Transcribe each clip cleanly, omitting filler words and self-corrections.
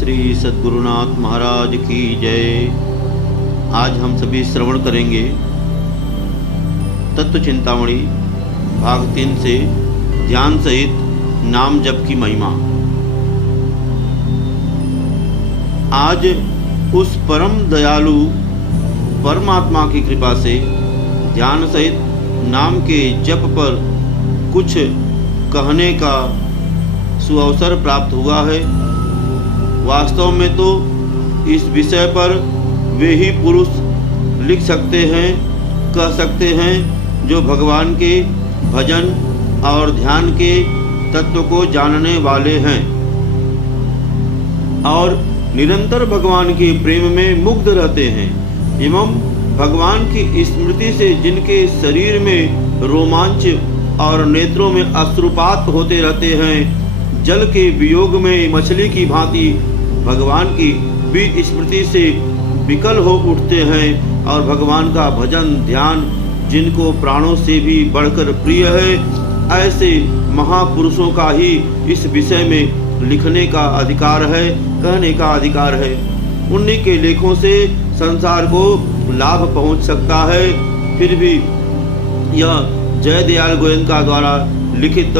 श्री सद्गुरुनाथ महाराज की जय। आज हम सभी श्रवण करेंगे तत्व चिंतामणि भाग 3 से ध्यान सहित नाम जप की महिमा। आज उस परम दयालु परमात्मा की कृपा से ध्यान सहित नाम के जप पर कुछ कहने का सुअवसर प्राप्त हुआ है। वास्तव में तो इस विषय पर वे ही पुरुष लिख सकते हैं, कह सकते हैं जो भगवान के भजन और ध्यान के तत्व को जानने वाले हैं और निरंतर भगवान के प्रेम में मुग्ध रहते हैं एवं भगवान की स्मृति से जिनके शरीर में रोमांच और नेत्रों में अश्रुपात होते रहते हैं। जल के वियोग में मछली की भांति भगवान की भी स्मृति से विकल हो उठते हैं और भगवान का भजन ध्यान जिनको प्राणों से भी बढ़कर प्रिय है, ऐसे महापुरुषों का ही इस विषय में लिखने का अधिकार है, कहने का अधिकार है। उन्हीं के लेखों से संसार को लाभ पहुंच सकता है। फिर भी यह जय दयाल गोयनका द्वारा लिखित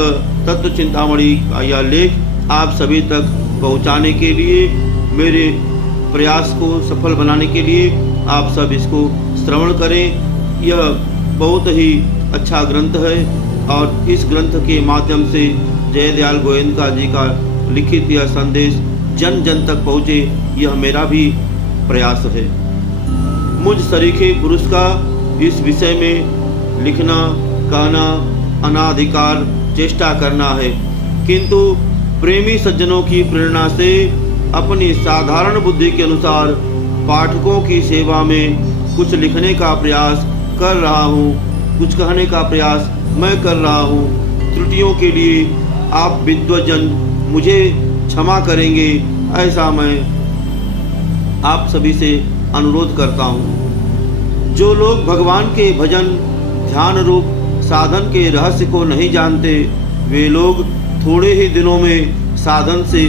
तत्व चिंतामणि का यह लेख आप सभी तक पहुंचाने के लिए, मेरे प्रयास को सफल बनाने के लिए आप सब इसको श्रवण करें। यह बहुत ही अच्छा ग्रंथ है और इस ग्रंथ के माध्यम से जय दयाल गोयनका जी का लिखित यह संदेश जन जन तक पहुँचे, यह मेरा भी प्रयास है। मुझ सरीखे पुरुष का इस विषय में लिखना, कहना अनाधिकार चेष्टा करना है, किंतु प्रेमी सज्जनों की प्रेरणा से अपनी साधारण बुद्धि के अनुसार पाठकों की सेवा में कुछ लिखने का प्रयास कर रहा हूँ, कुछ कहने का प्रयास मैं कर रहा हूँ। त्रुटियों के लिए आप विद्वजन मुझे क्षमा करेंगे, ऐसा मैं आप सभी से अनुरोध करता हूँ। जो लोग भगवान के भजन ध्यान रूप साधन के रहस्य को नहीं जानते, वे लोग थोड़े ही दिनों में साधन से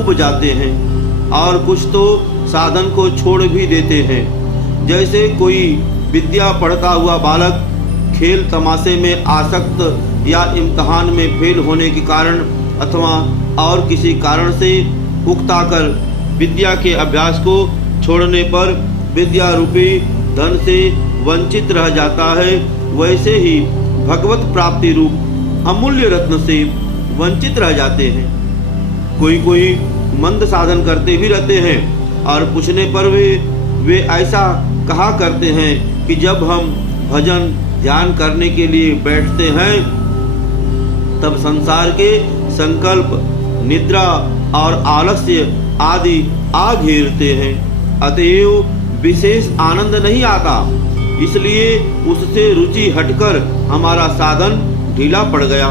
उब जाते हैं और कुछ तो साधन को छोड़ भी देते हैं। जैसे कोई विद्या पढ़ता हुआ बालक खेल तमाशे में आसक्त या इम्तहान में फेल होने के कारण अथवा और किसी कारण से उकताकर विद्या के अभ्यास को छोड़ने पर विद्या रूपी धन से वंचित रह जाता है, वैसे ही भगवत प्राप्ति रूप अमूल्य रत्न से वंचित रह जाते हैं। कोई मंद साधन करते भी रहते हैं और पूछने पर वे ऐसा कहा करते हैं कि जब हम भजन ध्यान करने के लिए बैठते हैं तब संसार के संकल्प, निद्रा और आलस्य आदि आ घेरते हैं, अतएव विशेष आनंद नहीं आता। इसलिए उससे रुचि हटकर हमारा साधन ढीला पड़ गया।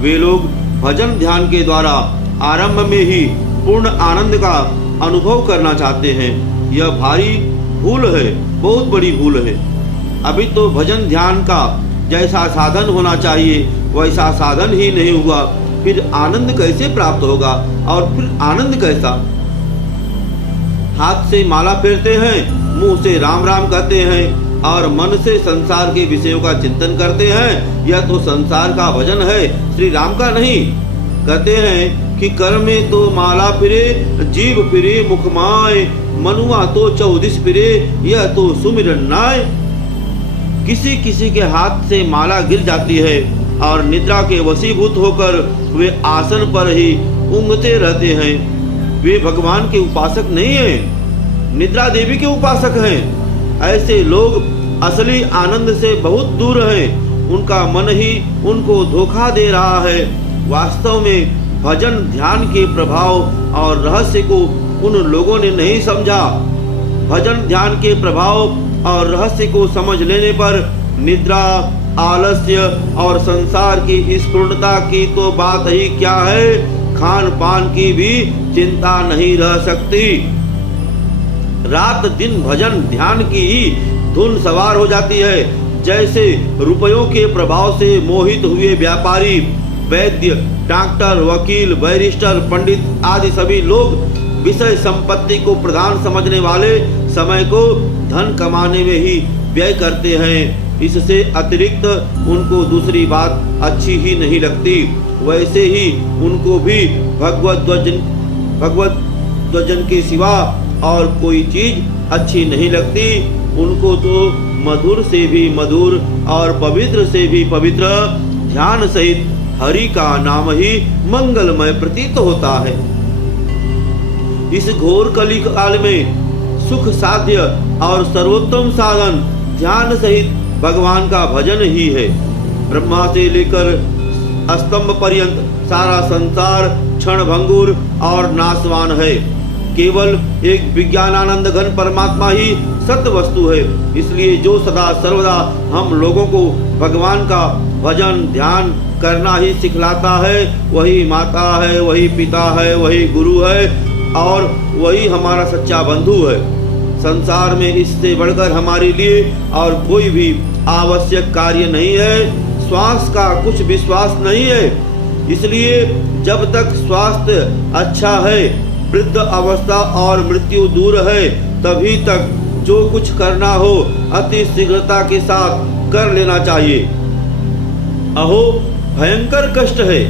वे लोग भजन ध्यान के द्वारा आरंभ में ही पूर्ण आनंद का अनुभव करना चाहते हैं। यह भारी भूल है, बहुत बड़ी भूल है। अभी तो भजन ध्यान का जैसा साधन होना चाहिए वैसा साधन ही नहीं हुआ, फिर आनंद कैसे प्राप्त होगा? और फिर आनंद कैसा? हाथ से माला फेरते हैं, मुंह से राम राम कहते हैं और मन से संसार के विषयों का चिंतन करते हैं, यह तो संसार का भजन है, श्री राम का नहीं। कहते हैं कि कर में तो माला फिरे, जीव फिरे मुख माय, मनुआ तो 14 फिरे, यह तो सुमिरन नाय। किसी किसी के हाथ से माला गिर जाती है और निद्रा के वशीभूत होकर वे आसन पर ही ऊँघते रहते हैं। वे भगवान के उपासक नहीं हैं, निद्रा देवी के उपासक हैं। ऐसे लोग असली आनंद से बहुत दूर हैं, उनका मन ही उनको धोखा दे रहा है। वास्तव में भजन ध्यान के प्रभाव और रहस्य को उन लोगों ने नहीं समझा। भजन ध्यान के प्रभाव और रहस्य को समझ लेने पर निद्रा, आलस्य और संसार की स्फूर्णता की तो बात ही क्या है, खान पान की भी चिंता नहीं रह सकती। रात दिन भजन ध्यान की ही धुन सवार हो जाती है। जैसे रुपयों के प्रभाव से मोहित हुए व्यापारी, वैद्य, डॉक्टर, वकील, बैरिस्टर, पंडित आदि सभी लोग विषय संपत्ति को प्रधान समझने वाले समय को धन कमाने में ही व्यय करते हैं। इससे अतिरिक्त उनको दूसरी बात अच्छी ही नहीं लगती। वैसे ही उनको भी भगवत ध्वजन के सिवा और कोई चीज अच्छी नहीं लगती। उनको तो मधुर से भी मधुर और पवित्र से भी पवित्र ध्यान सहित हरि का नाम ही मंगलमय प्रतीत होता है। इस घोर कली काल में सुख साध्य और सर्वोत्तम साधन ध्यान सहित भगवान का भजन ही है। ब्रह्मा से लेकर स्तंभ पर्यंत सारा संसार क्षण भंगुर और नाशवान है। केवल एक विज्ञानानंद घन परमात्मा ही सत्य वस्तु है। इसलिए जो सदा सर्वदा हम लोगों को भगवान का भजन ध्यान करना ही सिखलाता है, वही माता है, वही पिता है, वही गुरु है और वही हमारा सच्चा बंधु है। संसार में इससे बढ़कर हमारे लिए और कोई भी आवश्यक कार्य नहीं है। स्वास्थ्य का कुछ विश्वास नहीं है। इसलिए जब तक स्वास्थ्य अच्छा है, वृद्ध अवस्था और मृत्यु दूर है, तभी तक जो कुछ करना हो अति शीघ्रता के साथ कर लेना चाहिए। अहो भयंकर कष्ट है,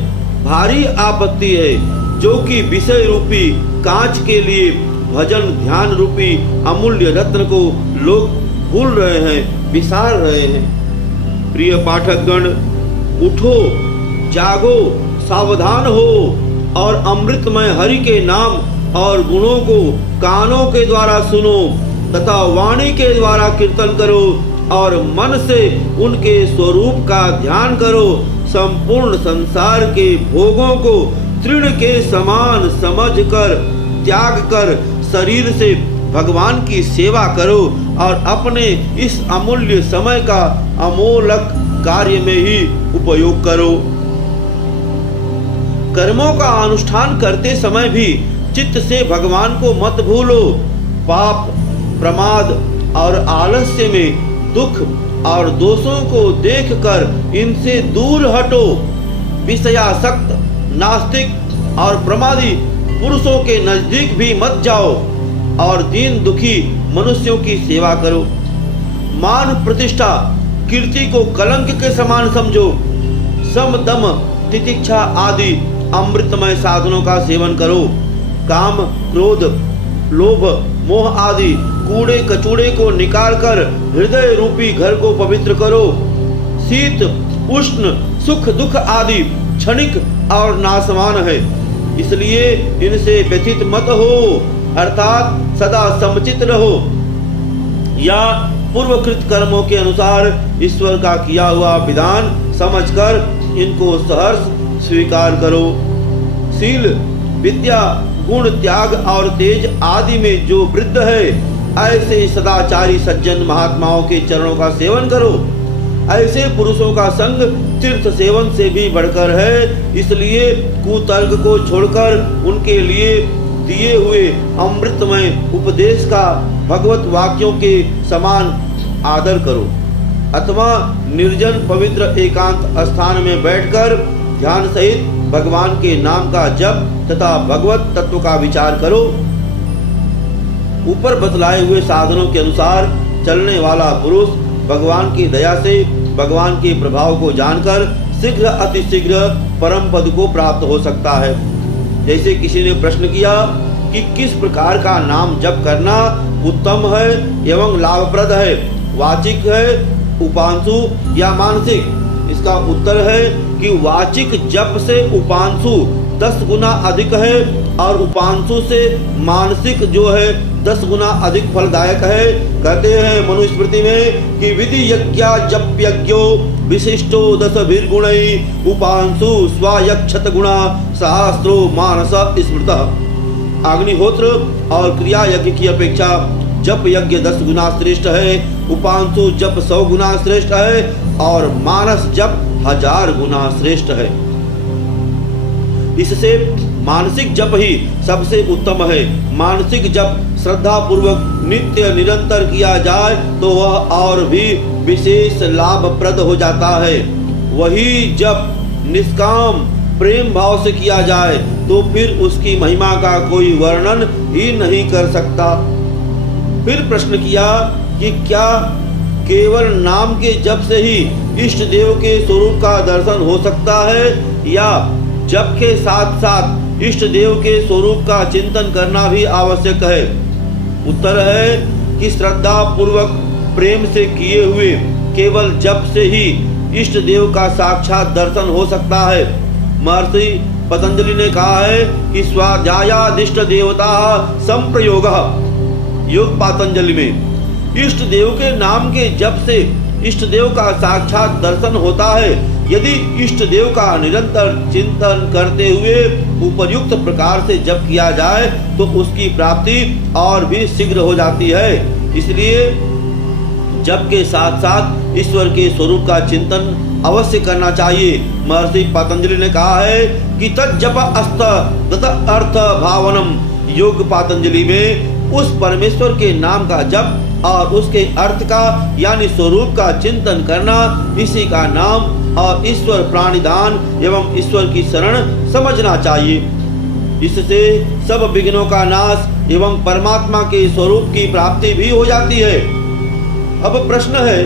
भारी आपत्ति है, जो कि विषय रूपी कांच के लिए भजन ध्यान रूपी अमूल्य रत्न को लोग भूल रहे हैं, विसार रहे हैं। प्रिय पाठकगण, उठो, जागो, सावधान हो और अमृतमय हरि के नाम और गुणों को कानों के द्वारा सुनो तथा वाणी के द्वारा कीर्तन करो और मन से उनके स्वरूप का ध्यान करो। संपूर्ण संसार के भोगों को तृण के समान समझकर त्याग कर शरीर से भगवान की सेवा करो और अपने इस अमूल्य समय का अमोलक कार्य में ही उपयोग करो। कर्मों का अनुष्ठान करते समय भी चित्त से भगवान को मत भूलो। पाप, प्रमाद और आलस्य में दुख और दोषों को देखकर इनसे दूर हटो। विषयासक्त, नास्तिक और प्रमादी पुरुषों के नजदीक भी मत जाओ और दीन दुखी मनुष्यों की सेवा करो। मान प्रतिष्ठा कीर्ति को कलंक के समान समझो। सम दम तितिक्षा आदि अमृतमय साधनों का सेवन करो। काम, क्रोध, लोभ, मोह आदि कूड़े कचूड़े को निकालकर हृदय रूपी घर को पवित्र करो। शीत, उष्ण, सुख दुख आदि क्षणिक और नाशवान है, इसलिए इनसे व्यथित मत हो, अर्थात सदा समचित रहो या पूर्वकृत कर्मों के अनुसार ईश्वर का किया हुआ विधान समझकर इनको सहर्ष स्वीकार करो। शील, विद्या, गुण, त्याग और तेज आदि में जो वृद्ध है, ऐसे सदाचारी सज्जन महात्माओं के चरणों का सेवन करो। ऐसे पुरुषों का संग तीर्थ सेवन से भी बढ़कर है, इसलिए कुतर्क को छोड़कर उनके लिए दिए हुए अमृतमय उपदेश का भगवत वाक्यों के समान आदर करो। अथवा निर्जन पवित्र एकांत स्थान में बैठकर ध्यान सहित भगवान के नाम का जप तथा भगवत तत्व का विचार करो। ऊपर बतलाए हुए साधनों के अनुसार चलने वाला पुरुष भगवान की दया से भगवान के प्रभाव को जानकर शीघ्र अतिशीघ्र परम पद को प्राप्त हो सकता है। जैसे किसी ने प्रश्न किया कि किस प्रकार का नाम जप करना उत्तम है एवं लाभप्रद है, वाचिक है, उपांशु या मानसिक। इसका उत्तर है कि वाचिक जप से उपांशु 10 गुना अधिक है और उपांशु से मानसिक जो है 10 गुना अधिक फलदायक है। कहते हैं मनुस्मृति में कि विधि यज्ञ जप यज्ञो विशिष्टो 10 भिर्गुणै उपांशु स्वायक्षत गुणा सहस्रो मानस स्मृतः। अग्निहोत्र और क्रिया यज्ञ की अपेक्षा जप यज्ञ 10 गुना श्रेष्ठ है, उपांशु जप 100 गुना श्रेष्ठ है और मानस जप 1000 गुना श्रेष्ठ है। इससे मानसिक जप ही सबसे उत्तम है। मानसिक जप श्रद्धा पूर्वक नित्य निरंतर किया जाए तो वह और भी विशेष लाभप्रद हो जाता है। वही जप निष्काम प्रेम भाव से किया जाए तो फिर उसकी महिमा का कोई वर्णन ही नहीं कर सकता। फिर प्रश्न किया कि क्या केवल नाम के जप से ही इष्ट देव के स्वरूप का दर्शन हो सकता है, या जप के साथ साथ इष्ट देव के स्वरूप का चिंतन करना भी आवश्यक है? उत्तर है कि श्रद्धा पूर्वक प्रेम से किए हुए केवल जप से ही इष्ट देव का साक्षात दर्शन हो सकता है। महर्षि पतंजलि ने कहा है कि स्वाध्यायादिष्ट देवता संप्रयोग, योग पातंजलि में इष्ट देव के नाम के जप से इष्ट देव का साक्षात दर्शन होता है। यदि इष्ट देव का निरंतर चिंतन करते हुए उपयुक्त प्रकार से जप किया जाए तो उसकी प्राप्ति और भी शीघ्र हो जाती है। इसलिए जप के साथ साथ ईश्वर के स्वरूप का चिंतन अवश्य करना चाहिए। महर्षि पतंजलि ने कहा है कि तज्जप अस्त तत अर्थ भावनम, योग पातंजलि में उस परमेश्वर के नाम का जप और उसके अर्थ का यानी स्वरूप का चिंतन करना, इसी का नाम और ईश्वर प्राणिदान एवं ईश्वर की शरण समझना चाहिए। इससे सब विघ्नों का नाश एवं परमात्मा के स्वरूप की प्राप्ति भी हो जाती है। अब प्रश्न है,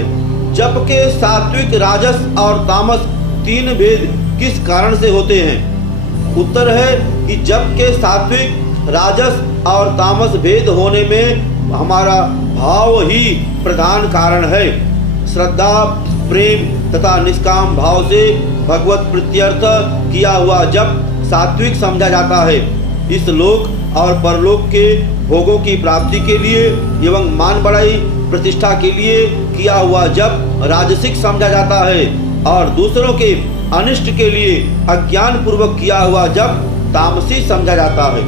जप के सात्विक, राजस और तामस तीन भेद किस कारण से होते हैं? उत्तर है कि जप के सात्विक, राजस और तामस भेद होने में हमारा भाव ही प्रधान कारण है। श्रद्धा, प्रेम तथा निष्काम भाव से भगवत प्रीत्यर्थ किया हुआ जप सात्विक समझा जाता है। इस लोक और परलोक के भोगों की प्राप्ति के लिए एवं मान बढ़ाई प्रतिष्ठा के लिए किया हुआ जप राजसिक समझा जाता है, और दूसरों के अनिष्ट के लिए अज्ञान पूर्वक किया हुआ जप तामसी समझा जाता है।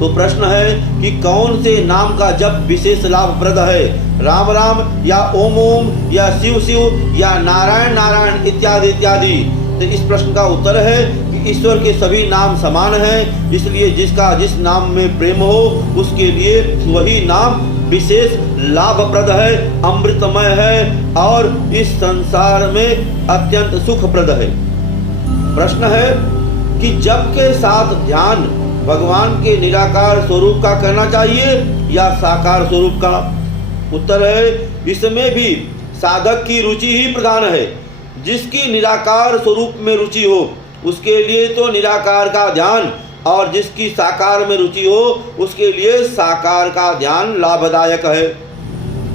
तो प्रश्न है कि कौन से नाम का जप विशेष लाभप्रद है? राम राम या ओम ओम या शिव शिव या नारायण नारायण इत्यादि इत्यादि। तो इस प्रश्न का उत्तर है कि ईश्वर के सभी नाम समान हैं, इसलिए जिसका जिस नाम में प्रेम हो उसके लिए वही नाम विशेष लाभप्रद है, अमृतमय है और इस संसार में अत्यंत सुखप्रद है। प्रश्न है कि जप के साथ ध्यान भगवान के निराकार स्वरूप का करना चाहिए या साकार स्वरूप का? उत्तर है, इसमें भी साधक की रुचि ही प्रधान है। जिसकी निराकार स्वरूप में रुचि हो उसके लिए तो निराकार का ध्यान, और जिसकी साकार में रुचि हो उसके लिए साकार का ध्यान लाभदायक है।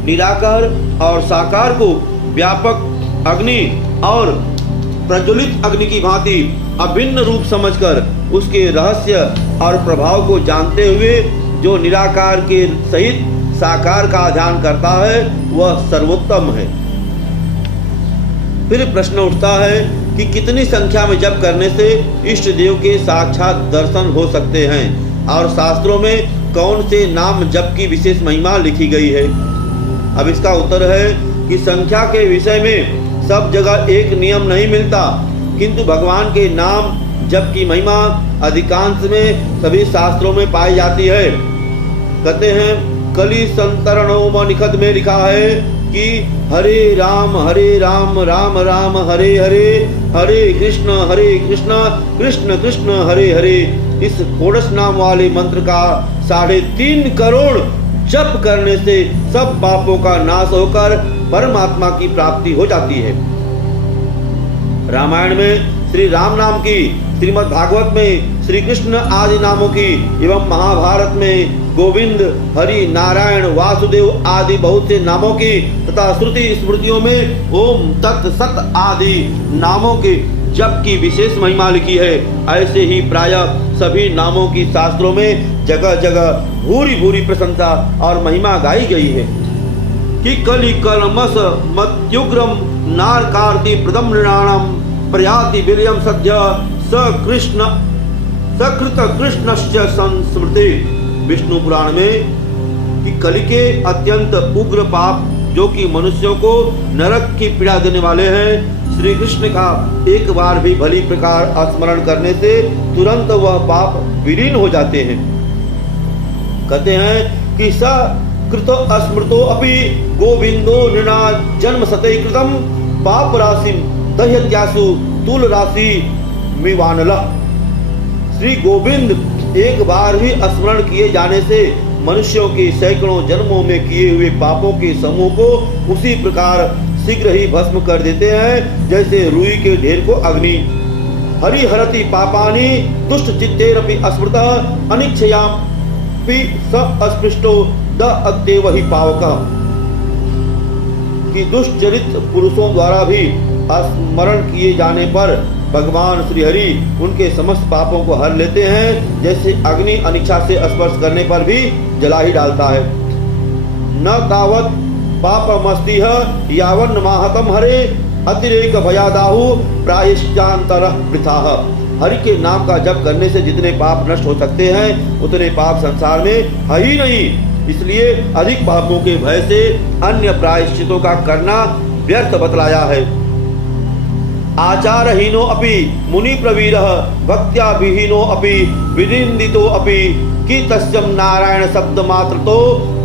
निराकार और साकार को व्यापक अग्नि और प्रज्वलित अग्नि की भांति अभिन्न रूप समझकर उसके रहस्य और प्रभाव को जानते हुए जो निराकार के सहित साकार का ध्यान करता है वह सर्वोत्तम है। फिर प्रश्न उठता है कि कितनी संख्या में जप करने से इष्ट देव के साक्षात दर्शन हो सकते हैं, और शास्त्रों में कौन से नाम जप की विशेष महिमा लिखी गई है? अब इसका उत्तर है कि संख्या के विषय में सब जगह एक नियम नहीं मिलता, किंतु भगवान के नाम जप की महिमा अधिकांश में सभी शास्त्रों में पाई जाती है। कहते हैं कली संतरणों निखत में लिखा है कि हरे राम राम राम हरे हरे, हरे कृष्ण कृष्ण कृष्ण हरे हरे। इस षोडश नाम वाले मंत्र का 3.5 करोड़ जप करने से सब पापों का नाश होकर परमात्मा की प्राप्ति हो जाती है। रामायण में श्री राम नाम की, श्रीमद् भागवत में श्री कृष्ण आदि नामों की एवं महाभारत में गोविंद, हरि, नारायण, वासुदेव आदि बहुत से नामों की तथा श्रुति स्मृतियों में ओम तत् सत आदि नामों के जप की विशेष महिमा लिखी है। ऐसे ही प्रायः सभी नामों की शास्त्रों में जगह जगह भूरी भूरी प्रशंसा और महिमा गाई गई है कि कलि कलमस मत्युग्रम नारकार्ति प्रदम नृणाणम प्रयाति वीर्यम सद्य सकृत कृष्णस्य संस्मृति। विष्णु पुराण में कि कलि के अत्यंत उग्र पाप जो कि मनुष्यों को नरक की पीड़ा देने वाले हैं, श्री कृष्ण का एक बार भी भली प्रकार स्मरण करने से तुरंत वह पाप विलीन हो जाते हैं। कहते हैं कि स कृतो स्मृतो अपि गोविंदो नृणा जन्म सतै कृतम पाप राशि दह्यत्यासु तुल राशि मिवानल। श्री गोविंद एक बार भी स्मरण किए जाने से मनुष्यों के सैकड़ों जन्मों में किए हुए पापों के समूह को उसी प्रकार शीघ्र ही भस्म कर देते हैं जैसे रुई के ढेर को अग्नि। हरिहरति पापानि दुष्ट चित्तेरपि अस्मृतः अनिच्छयापि स अस्पृष्टो द अत्येव हि पावकः। कि दुष्चरित पुरुषों द्वारा भी स्मरण किए जाने पर भगवान श्री हरि उनके समस्त पापों को हर लेते हैं जैसे अग्नि अनिच्छा से स्पर्श करने पर भी जला ही डालता है। न तावत पापमस्तिह यावन् माहतम हरे अतिरेक भयादाहु प्रायश्चान्तरः वृथाः। हरि के नाम का जप करने से जितने पाप नष्ट हो सकते हैं उतने पाप संसार में है ही नहीं। इसलिए अधिक पापों के भय से अन्य प्रायश्चितों का करना व्यर्थ बतलाया है। आचारहीनो अपि मुनि प्रवीरः भक्त्या विहीनो अपि विनिंदितो अपि कि तस्यम नारायण शब्द मात्र तो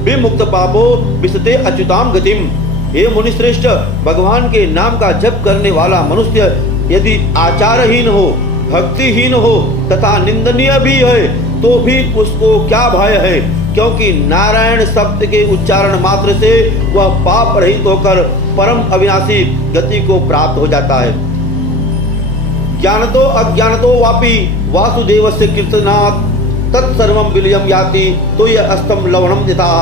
विमुक्त पापो विशते अच्युताम गतिम। हे मुनिश्रेष्ठ, भगवान के नाम का जप करने वाला मनुष्य यदि आचारहीन हो, भक्तिहीन हो तथा निंदनीय भी है तो भी उसको क्या भय है, क्योंकि नारायण शब्द के उच्चारण मात्र से वह पाप रहित होकर परम अविनाशी गति को प्राप्त हो जाता है। ज्ञानतो अज्ञानतो वापि वासुदेवस्य कीर्तनात् तत्सर्वं विलयम याति तो यह अस्तम लवणम यथा।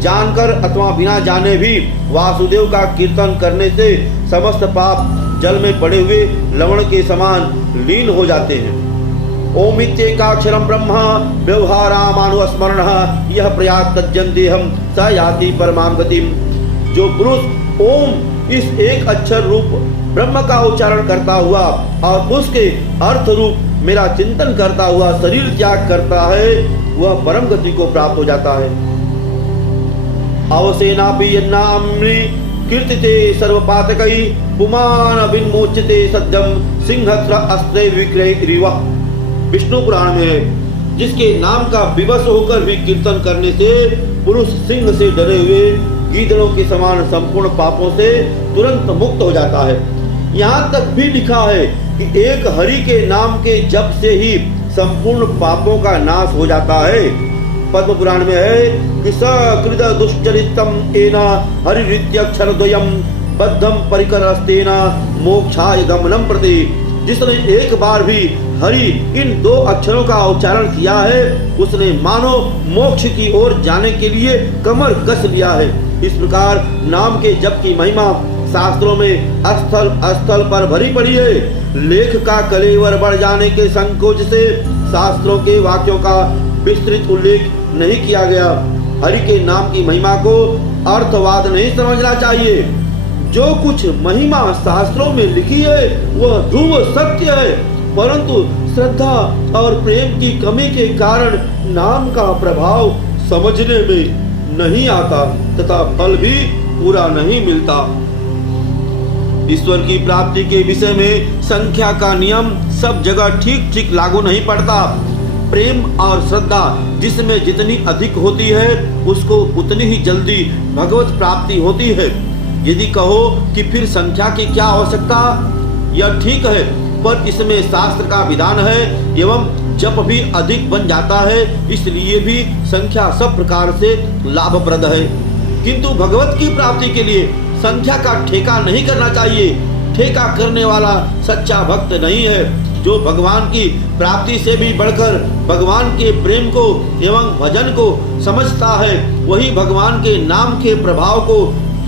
जानकर अथवा बिना जाने भी वासुदेव का कीर्तन करने से समस्त पाप जल में पड़े हुए लवण के समान लीन हो जाते हैं। ओमित्येकाक्षरं ब्रह्म व्यवहारामानुस्मरणः यह प्रयात तज्जन्तेहं स याति परमां गतिम। जो पुरुष ओम इस एक अक्षर रूप ब्रह्म का उच्चारण करता हुआ और उसके अर्थ रूप मेरा चिंतन करता हुआ शरीर त्याग करता है वह परम गति को प्राप्त हो जाता है। अवसेनापि यन्नाम्नि कीर्तिते सर्वपातकै पुमान विन्मोच्यते सद्यम सिंहस्त्र अस्त्रे विक्रयरिवः। विष्णु पुराण में है, जिसके नाम का विवश होकर भी कीर्तन करने से पुरुष सिंह से डरे हुए गीदड़ों के समान संपूर्ण पापों से तुरंत मुक्त हो जाता है। यहाँ तक भी लिखा है कि एक हरि के नाम के जप से ही संपूर्ण पापों का नाश हो जाता है। पद्म पुराण में है कि सकृद दुष्चरितम एना हरिरित्यक्षरद्वयं बद्धम परिकरस्तेना मोक्षाय गमनम प्रति। जिसने एक बार भी हरि इन दो अक्षरों का उच्चारण किया है उसने मानो मोक्ष की ओर जाने के लिए कमर कस लिया है। इस प्रकार नाम के जप की महिमा शास्त्रों में स्थल स्थल पर भरी पड़ी है। लेख का कलेवर बढ़ जाने के संकोच से शास्त्रों के वाक्यों का विस्तृत उल्लेख नहीं किया गया। हरि के नाम की महिमा को अर्थवाद नहीं समझना चाहिए। जो कुछ महिमा शास्त्रों में लिखी है वह ध्रुव सत्य है, परंतु श्रद्धा और प्रेम की कमी के कारण नाम का प्रभाव समझने में नहीं आता तथा फल भी पूरा नहीं मिलता। ईश्वर की प्राप्ति के विषय में संख्या का नियम सब जगह ठीक ठीक लागू नहीं पड़ता। प्रेम और श्रद्धा जिसमें जितनी अधिक होती है उसको उतनी ही जल्दी भगवत प्राप्ति होती है। यदि कहो कि फिर संख्या की क्या आवश्यकता, यह ठीक है, पर इसमें शास्त्र का विधान है एवं जप भी अधिक बन जाता है, इसलिए भी संख्या सब प्रकार से लाभप्रद है। किंतु भगवत की प्राप्ति के लिए संख्या का ठेका नहीं करना चाहिए। ठेका करने वाला सच्चा भक्त नहीं है। जो भगवान की प्राप्ति से भी बढ़कर भगवान के प्रेम को एवं भजन को समझता है वही भगवान के नाम के प्रभाव को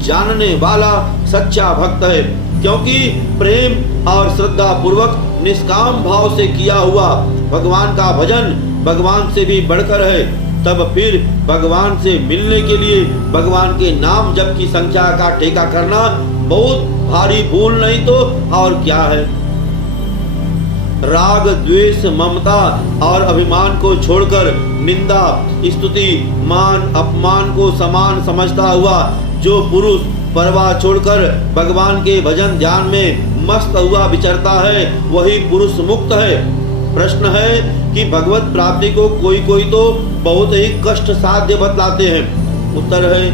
जानने वाला सच्चा भक्त है। क्योंकि प्रेम और श्रद्धा पूर्वक निष्काम भाव से किया हुआ भगवान का भजन भगवान से भी बढ़कर है। तब फिर भगवान से मिलने के लिए भगवान के नाम जप की संख्या का ठेका करना बहुत भारी भूल नहीं तो और क्या है। राग द्वेष ममता और अभिमान को छोड़कर निंदा स्तुति मान अपमान को समान समझता हुआ जो पुरुष परवाह छोड़कर भगवान के भजन ध्यान में मस्त हुआ विचरता है वही पुरुष मुक्त है। प्रश्न है कि भगवत प्राप्ति को कोई तो बहुत ही कष्ट साध्य बतलाते हैं। उत्तर है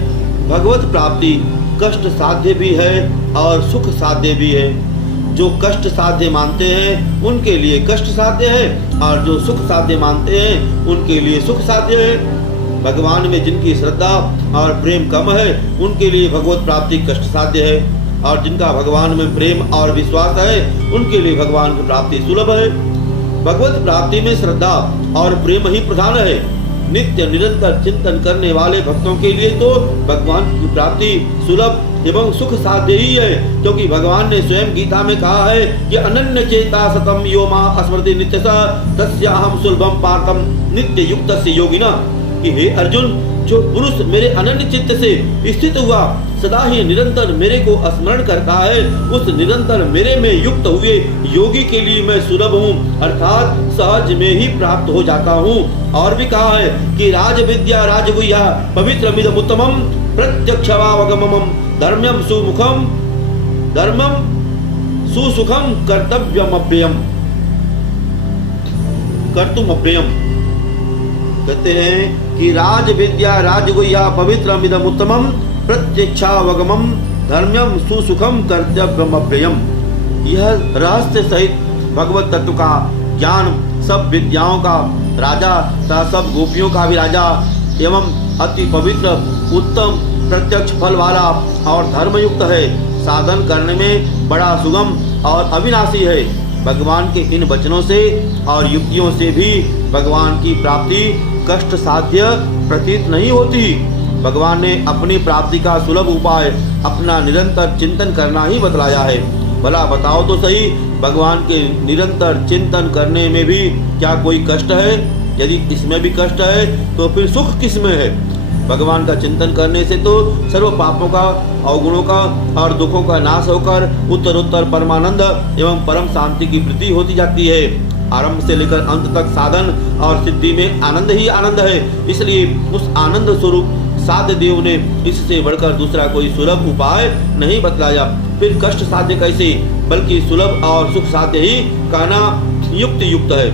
भगवत प्राप्ति कष्ट साध्य भी है और सुख साध्य भी है। जो कष्ट साध्य मानते हैं उनके लिए कष्ट साध्य है, और जो सुख साध्य मानते हैं उनके लिए सुख साध्य है। भगवान में जिनकी श्रद्धा और प्रेम कम है उनके लिए भगवत प्राप्ति कष्ट साध्य है, और जिनका भगवान में प्रेम और विश्वास है उनके लिए भगवान की प्राप्ति सुलभ है। भगवत प्राप्ति में श्रद्धा और प्रेम ही प्रधान है। नित्य निरंतर चिंतन करने वाले भक्तों के लिए तो भगवान की प्राप्ति सुलभ एवं सुख साध्य ही है, क्योंकि भगवान ने स्वयं गीता में कहा है कि अनन्य चेता सतम यो मा स्मृति नित्य तस्याहम सुलभम पार्थम नित्य युक्त से योगिना, कि हे अर्जुन, जो पुरुष मेरे अनन्य चित्त से स्थित हुआ सदा ही निरंतर मेरे को स्मरण करता है, उस निरंतर मेरे में युक्त हुए योगी के लिए मैं सुलभ हूँ, अर्थात सहज में ही प्राप्त हो जाता हूँ। और भी कहा है कि राज विद्या राजगुह्या पवित्रमिदम् उत्तमम् प्रत्यक्षावगमम् धर्म्यं सुमुखम धर्मम सुसुखम कर्तव्यम अप्रियम कर्तुम अप्रियम। कहते हैं कि राज विद्या राजगुह्या पवित्रमिदम् उत्तमम् प्रत्यक्षावगमम् धर्म्यम सुसुखम कर्तव्यम अप्रियम। यह रहस्य सहित भगवत तत्व का ज्ञान सब विद्याओं का राजा तथा सब गोपियों का भी राजा एवं अति पवित्र उत्तम प्रत्यक्ष फल वाला और धर्मयुक्त है, साधन करने में बड़ा सुगम और अविनाशी है। भगवान के इन वचनों से और युक्तियों से भी भगवान की प्राप्ति कष्ट साध्य प्रतीत नहीं होती। भगवान ने अपनी प्राप्ति का सुलभ उपाय अपना निरंतर चिंतन करना ही बतलाया है। भला बताओ तो सही, भगवान के निरंतर चिंतन करने में भी क्या कोई कष्ट है? यदि इसमें भी कष्ट है तो फिर सुख किस में है? भगवान का चिंतन करने से तो सर्व पापों का, अवगुणों का और दुखों का नाश होकर उत्तरोत्तर परमानंद एवं परम शांति की वृद्धि होती जाती है। आरंभ से लेकर अंत तक साधन और सिद्धि में आनंद ही आनंद है। इसलिए उस आनंद स्वरूप साध्य देव ने इससे बढ़कर दूसरा कोई सुलभ उपाय नहीं बतलाया। फिर कष्ट साध्य कैसे, बल्कि सुलभ और सुख साध्य ही कहना युक्त है।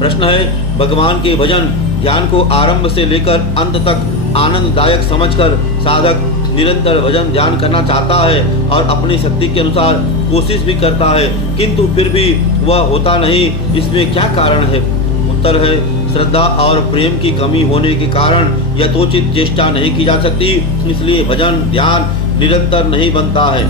प्रश्न है, भगवान के भजन ध्यान को आरंभ से लेकर अंत तक आनंददायक समझकर साधक निरंतर भजन ध्यान करना चाहता है और अपनी शक्ति के अनुसार कोशिश भी करता है, किंतु फिर भी वह होता नहीं। इसमें क्या कारण है? उत्तर है, श्रद्धा और प्रेम की कमी होने के कारण यथोचित चेष्टा नहीं की जा सकती, इसलिए भजन ध्यान निरंतर नहीं बनता है।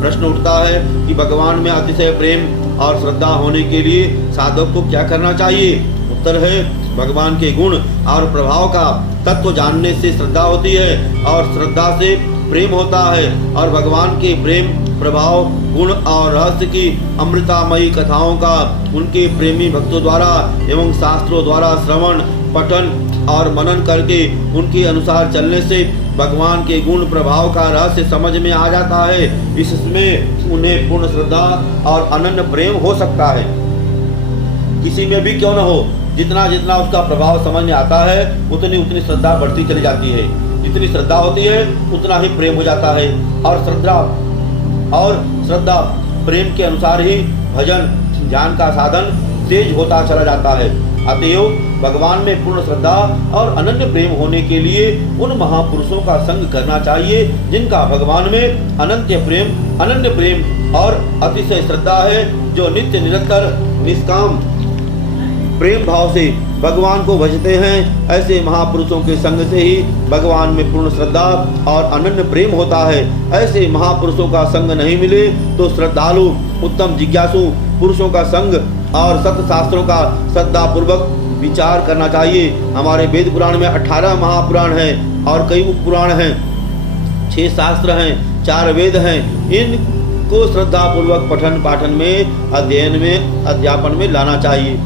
प्रश्न उठता है कि भगवान में अतिशय प्रेम और श्रद्धा होने के लिए साधक को क्या करना चाहिए? उत्तर है, भगवान के गुण और प्रभाव का तत्व जानने से श्रद्धा होती है और श्रद्धा से प्रेम होता है, और भगवान के प्रेम प्रभाव गुण और रहस्य की अमृतामयी कथाओं का उनके प्रेमी भक्तों द्वारा एवं शास्त्रों द्वारा श्रवण पठन और मनन करके उनके अनुसार चलने से भगवान के गुण प्रभाव का रहस्य समझ में आ जाता है। इसमें उन्हें पूर्ण श्रद्धा और अनन्य प्रेम हो सकता है। किसी में भी क्यों न हो, जितना जितना उसका प्रभाव समझ में आता है उतनी उतनी श्रद्धा बढ़ती चली जाती है। जितनी श्रद्धा होती है उतना ही प्रेम हो जाता है, और श्रद्धा प्रेम के अनुसार ही भजन ध्यान का साधन तेज होता चला जाता है। अतएव भगवान में पूर्ण श्रद्धा और अनन्य प्रेम होने के लिए उन महापुरुषों का संग करना चाहिए जिनका भगवान में अनन्य प्रेम और अतिशय श्रद्धा है, जो नित्य निरंतर निष्काम प्रेम भाव से भगवान को भजते हैं। ऐसे महापुरुषों के संग से ही भगवान में पूर्ण श्रद्धा और अनन्य प्रेम होता है। ऐसे महापुरुषों का संग नहीं मिले तो श्रद्धालु उत्तम जिज्ञासु पुरुषों का संग और सत्य शास्त्रों का श्रद्धा पूर्वक विचार करना चाहिए। हमारे वेद पुराण में 18 महापुराण हैं और कई उप पुराण हैं, 6 शास्त्र हैं, 4 वेद हैं। इनको श्रद्धा पूर्वक पठन पाठन में अध्ययन में अध्यापन में लाना चाहिए।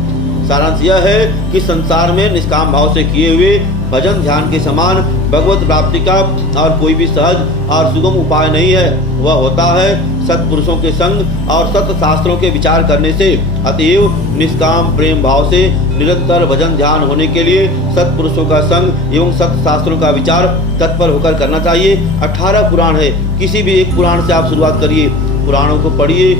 सारांश यह है कि संसार में निष्काम भाव से किए हुए भजन ध्यान के समान भगवत प्राप्ति का और कोई भी सहज और सुगम उपाय नहीं है। वह होता है सत्पुरुषों के संग और सत्य शास्त्रों के विचार करने से। अतएव निष्काम प्रेम भाव से निरंतर भजन ध्यान होने के लिए सत्पुरुषों का संग एवं सत्य शास्त्रों का विचार तत्पर होकर करना चाहिए। 18 पुराण है, किसी भी एक पुराण से आप शुरुआत करिए। पुराणों को पढ़िए,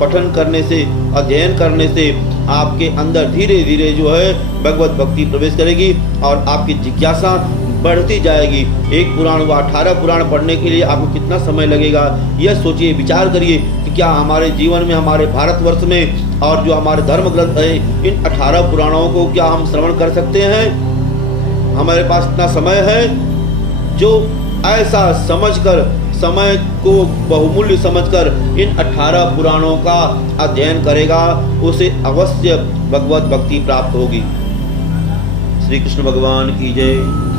पठन करने से अध्ययन करने से आपके अंदर धीरे धीरे जो है भगवत भक्ति प्रवेश करेगी और आपकी जिज्ञासा बढ़ती जाएगी। एक पुराण व 18 पुराण पढ़ने के लिए आपको कितना समय लगेगा, यह सोचिए, विचार करिए कि क्या हमारे जीवन में, हमारे भारतवर्ष में और जो हमारे धर्म ग्रंथ है, इन 18 पुराणों को क्या हम श्रवण कर सकते हैं? हमारे पास इतना समय है? जो ऐसा समझकर, समय को बहुमूल्य समझकर इन 18 पुराणों का अध्ययन करेगा, उसे अवश्य भगवत भक्ति प्राप्त होगी। श्री कृष्ण भगवान की जय।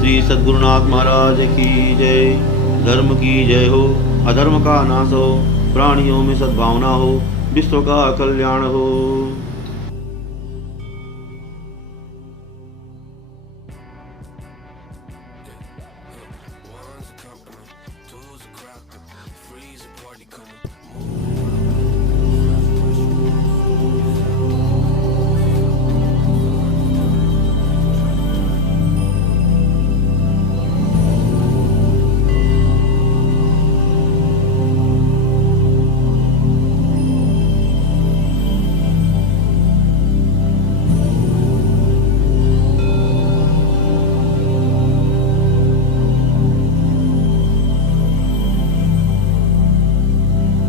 श्री सद्गुरुनाथ महाराज की जय। धर्म की जय हो, अधर्म का नाश हो, प्राणियों में सद्भावना हो, विश्व का कल्याण हो।